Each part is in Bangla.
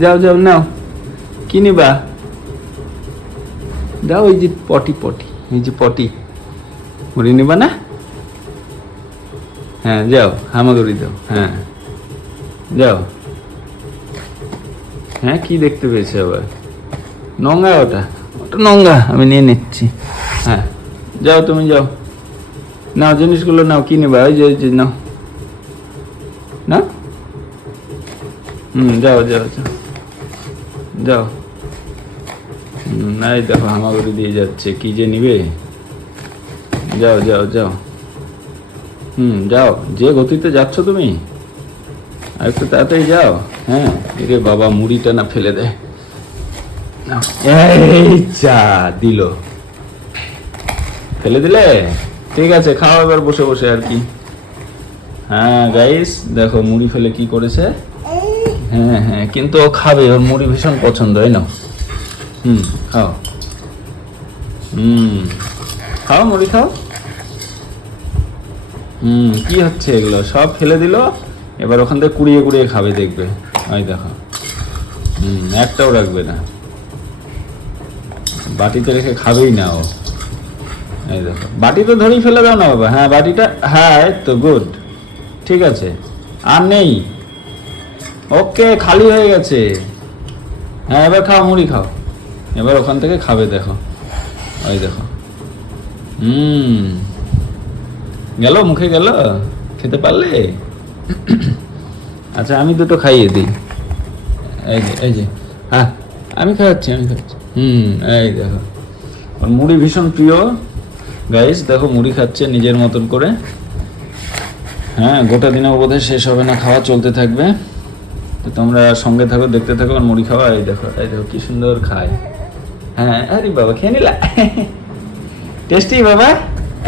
যাও যাও নাও, কি নিবা? দাও, ওই যে পটি পটি, এই যে পটি, মুড়ি নিবা না? হ্যাঁ যাও, হামাগুড়ি দাও। হ্যাঁ যাও। হ্যাঁ কি দেখতে পেয়েছে আবার? নোংরা ওটা, ওটা নোংরা, আমি নিয়ে নিচ্ছি। হ্যাঁ যাও, তুমি যাও, নাও জিনিসগুলো নাও। কি নেবা? ওই যে নাও, না? যাও যাও যাও যাও। নাই দেখো, হামাগুড়ি দিয়ে যাচ্ছে, কি যে নিবে। যাও যাও যাও। যাও, যে গতিতে যাচ্ছ তুমি, আর একটু তাড়াতাড়ি যাও। হ্যাঁ, এরে বাবা, মুড়িটা না ফেলে দেয়। নাও। এই চা দিল, ফেলে দিলে। ঠিক আছে, খাও এবার বসে বসে আর কি। হ্যাঁ গাইস, দেখো মুড়ি ফেলে কি করেছে। হ্যাঁ হ্যাঁ, কিন্তু ও খাবে, ওর মুড়ি ভীষণ পছন্দ, তাই না? খাও। খাও, মুড়ি খাও। কি হচ্ছে এগুলো? সব ফেলে দিল, এবার ওখান থেকে কুড়িয়ে কুড়িয়ে খাবে, দেখবে। ওই দেখো, একটাও রাখবে না, বাটিতে রেখে খাবেই না ও। এই দেখো, বাটিতে ধরেই ফেলে দাও না বাবা। হ্যাঁ বাটিটা, হ্যাঁ এই তো, গুড, ঠিক আছে, আর নেই। ওকে, খালি হয়ে গেছে। হ্যাঁ এবার খাও, মুড়ি খাও, এবার ওখান থেকে খাবে, দেখো। ওই দেখো, গেল, মুখে গেল, খেতে পারলে? আচ্ছা, আমি দুটো খাইয়ে দিই। এই যে এই যে, হ্যাঁ আমি খাওয়াচ্ছি, আমি খাচ্ছি। এই দেখো, ওর মুড়ি ভীষণ প্রিয় গাইস। দেখো মুড়ি খাচ্ছে নিজের মতন করে। হ্যাঁ, গোটা দিনেও বোধহয় শেষ হবে না, খাওয়া চলতে থাকবে। তো তোমরা সঙ্গে থাকো, দেখতে থাকো আর মুড়ি খাওয়া। এই দেখো, এই দেখো কি সুন্দর খায়। হ্যাঁ, আরে বাবা, খেয়ে নিলা। টেস্টি বাবা।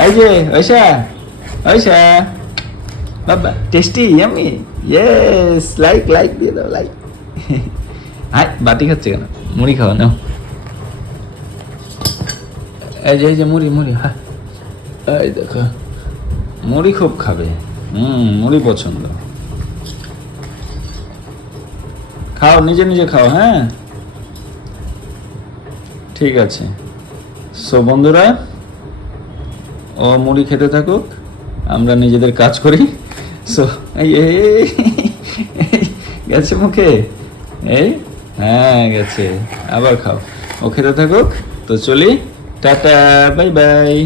এই যে ঐশা, ঐশা বাবা, tasty, yummy, yes, like like দিয়ে দাও, লাইক। আয়, বাটি খাচ্ছে কেন? মুড়ি খাওয়া নাও। এই যে মুড়ি, মুড়ি, হ্যাঁ এই দেখো, মুড়ি খুব খাবে। মুড়ি পছন্দ। খাও, নিজে নিজে খাও। হ্যাঁ ঠিক আছে। সো বন্ধুরা, ও মুড়ি খেতে থাকুক, আমরা নিজেদের কাজ করি। সো এই গেছে মুখে, এই হ্যাঁ গেছে, আবার খাও। ও খেতে থাকুক, তো চলি, টাটা, বাই বাই।